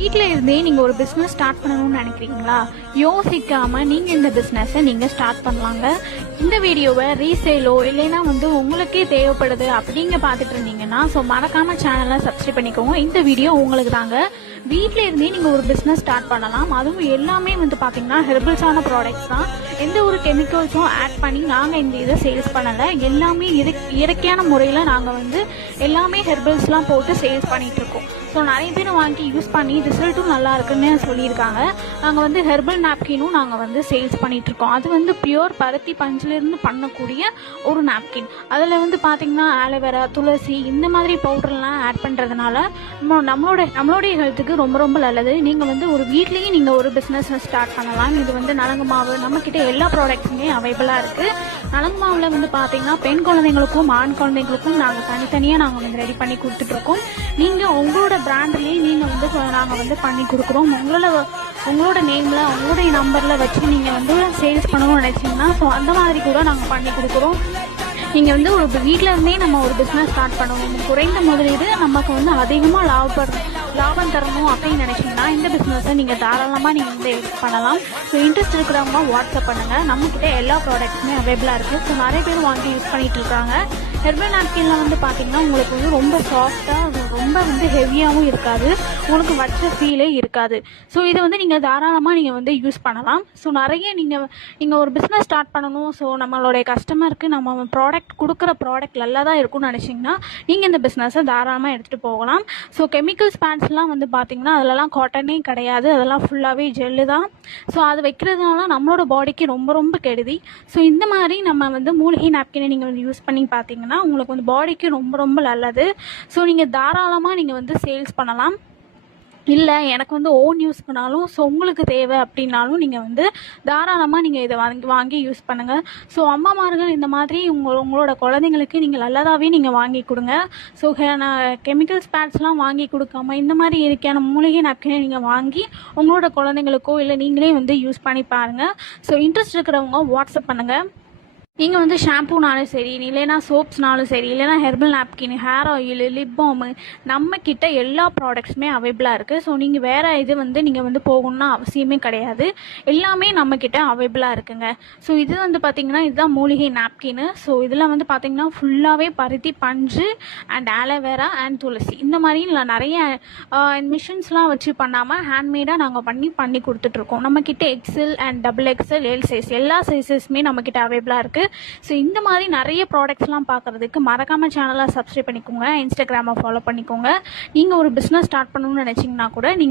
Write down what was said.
வீட்டில் இருந்தே நீங்கள் ஒரு பிஸ்னஸ் ஸ்டார்ட் பண்ணணும்னு நினைக்கிறீங்களா? யோசிக்காமல் நீங்கள் இந்த பிஸ்னஸை நீங்கள் ஸ்டார்ட் பண்ணலாங்க. இந்த வீடியோவை ரீசேலோ இல்லைன்னா உங்களுக்கே தேவைப்படுது அப்படிங்க பார்த்துட்டு இருந்தீங்கன்னா மறக்காமல் சேனலை சப்ஸ்கிரைப் பண்ணிக்கோங்க. இந்த வீடியோ உங்களுக்கு தாங்க. வீட்டில் இருந்தே நீங்கள் ஒரு பிஸ்னஸ் ஸ்டார்ட் பண்ணலாம். அதுவும் எல்லாமே பார்த்தீங்கன்னா ஹெர்பல்ஸான ப்ராடக்ட்ஸ் தான். எந்த ஒரு கெமிக்கல்ஸும் ஆட் பண்ணி நாங்கள் இந்த இதை சேல்ஸ் பண்ணலை. எல்லாமே இயற்கையான முறையில் நாங்கள் எல்லாமே ஹெர்பல்ஸ்லாம் போட்டு சேல்ஸ் பண்ணிகிட்ருக்கோம். ஸோ நிறைய பேர் வாங்கி யூஸ் பண்ணி ரிசல்ட்டும் நல்லா இருக்குன்னு சொல்லியிருக்காங்க. நாங்கள் ஹெர்பல் நாப்கினும் நாங்கள் சேல்ஸ் பண்ணிகிட்ருக்கோம். அது பியூர் பருத்தி பஞ்சிலிருந்து பண்ணக்கூடிய ஒரு நாப்கின். அதில் பார்த்தீங்கன்னா ஆலோவேரா, துளசி இந்த மாதிரி பவுடர்லாம் ஆட் பண்ணுறதுனால நம்மளுடைய ஹெல்த்துக்கு ரொம்ப ரொம்ப நல்லது. நீங்கள் ஒரு வீட்லேயே நீங்கள் ஒரு பிஸ்னஸ் ஸ்டார்ட் பண்ணலாம். இது நலங்கு மாவு நம்மக்கிட்ட எல்லா ப்ராடக்ட்ஸுமே அவைலபிளாக இருக்குது. நலங்கு மாவில் பார்த்தீங்கன்னா பெண் குழந்தைங்களுக்கும் ஆண் குழந்தைங்களுக்கும் நாங்கள் தனித்தனியாக நாங்கள் ரெடி பண்ணி கொடுத்துட்ருக்கோம். நீங்கள் உங்களோட பிராண்ட்லேயே நீங்கள் நாங்கள் பண்ணி கொடுக்குறோம். உங்களோட நேமில் உங்களுடைய நம்பரில் வச்சு நீங்கள் சேல்ஸ் பண்ணணும்னு நினச்சிங்கன்னா அந்த மாதிரி கூட நாங்கள் பண்ணி கொடுக்குறோம். நீங்கள் ஒரு வீட்டில் இருந்தே நம்ம ஒரு பிஸ்னஸ் ஸ்டார்ட் பண்ணுவோம். குறைந்த முதலீடு நமக்கு அதிகமாக லாபம் தரணும் அப்படின்னு நினச்சிங்கன்னா இந்த பிஸ்னஸை நீங்கள் தாராளமாக நீங்கள் பண்ணலாம். ஸோ இன்ட்ரெஸ்ட் இருக்கிறவங்க வாட்ஸ்அப் பண்ணுங்கள். நம்மக்கிட்ட எல்லா ப்ராடக்ட்ஸுமே அவைலபிளாக இருக்குது. ஸோ நிறைய பேர் வாங்கி யூஸ் பண்ணிகிட்டு இருக்காங்க. ஹெர்பல் நாப்கின்லாம் பார்த்தீங்கன்னா உங்களுக்கு ரொம்ப சாஃப்டாக ரொம்ப ஹெவியாகவும் இருக்காது. உங்களுக்கு வச்ச ஃபீலே இருக்காது. ஸோ இதை நீங்கள் தாராளமாக நீங்கள் யூஸ் பண்ணலாம். ஸோ நிறைய நீங்கள் ஒரு பிஸ்னஸ் ஸ்டார்ட் பண்ணணும். ஸோ நம்மளுடைய கஸ்டமருக்கு நம்ம கொடுக்குற ப்ராடக்ட் நல்லா தான் இருக்கும்னு நினச்சிங்கன்னா நீங்கள் இந்த பிஸ்னஸை தாராளமாக எடுத்துகிட்டு போகலாம். ஸோ கெமிக்கல்ஸ் பேண்ட்ஸ்லாம் பார்த்தீங்கன்னா அதிலலாம் காட்டனே கிடையாது. அதெல்லாம் ஃபுல்லாகவே ஜெல்லு தான். ஸோ அது வைக்கிறதுனால நம்மளோட பாடிக்கு ரொம்ப ரொம்ப கெடுதி. ஸோ இந்த மாதிரி நம்ம மூலிகை நாப்கினை நீங்கள் யூஸ் பண்ணி பார்த்தீங்கன்னா உங்களுக்கு பாடிக்கு ரொம்ப ரொம்ப நல்லது. ஸோ நீங்கள் தாராளமாக நீங்கள் சேல்ஸ் பண்ணலாம். இல்லை எனக்கு ஓன் யூஸ் பண்ணாலும் உங்களுக்கு தேவை அப்படின்னாலும் நீங்கள் தாராளமாக நீங்கள் இதை வாங்கி யூஸ் பண்ணுங்கள். ஸோ அம்மாமார்கள் இந்த மாதிரி உங்களோட குழந்தைங்களுக்கு நீங்கள் நல்லதாகவே நீங்கள் வாங்கி கொடுங்க. ஸோ கெமிக்கல்ஸ் பேட்ஸ்லாம் வாங்கி கொடுக்காம இந்த மாதிரி இருக்கான மூலிகை நாப்கினை நீங்கள் வாங்கி உங்களோட குழந்தைங்களுக்கோ இல்லை நீங்களே யூஸ் பண்ணி பாருங்கள். ஸோ இன்ட்ரெஸ்ட் இருக்கிறவங்க வாட்ஸ்அப் பண்ணுங்கள். நீங்கள் ஷாம்பூனாலும் சரி, இல்லைன்னா சோப்ஸ்னாலும் சரி, இல்லைனா herbal napkin, hair oil, lip balm நம்மக்கிட்ட எல்லா ப்ராடக்ட்ஸுமே அவைலபிளாக இருக்குது. ஸோ நீங்கள் வேறு இது நீங்கள் போகணுன்னா அவசியமே கிடையாது. எல்லாமே நம்மக்கிட்ட அவைலபிளாக இருக்குங்க. ஸோ இது பார்த்திங்கன்னா இதுதான் மூலிகை நாப்கின். ஸோ இதில் பார்த்திங்கன்னா ஃபுல்லாகவே பருத்தி பஞ்சு அண்ட் ஆலோவேரா அண்ட் துளசி இந்த மாதிரி நிறைய மிஷின்ஸ்லாம் வச்சு பண்ணாமல் ஹேண்ட்மேடாக நாங்கள் பண்ணி கொடுத்துட்ருக்கோம். நம்மக்கிட்ட XL and double XL, L size எல்லா சைஸஸுமே நம்மக்கிட்ட அவைலபிளாக இருக்குது. ஸோ இந்த மாதிரி நிறைய ப்ராடக்ட்ஸ்லாம் பார்க்குறதுக்கு மறக்காமல் சேனலை சப்ஸ்கிரைப் பண்ணிக்கோங்க. இன்ஸ்டாகிராமை ஃபாலோ பண்ணிக்கோங்க. நீங்கள் ஒரு பிஸ்னஸ் ஸ்டார்ட் பண்ணணும்னு நினச்சிங்கன்னா கூட நீங்கள்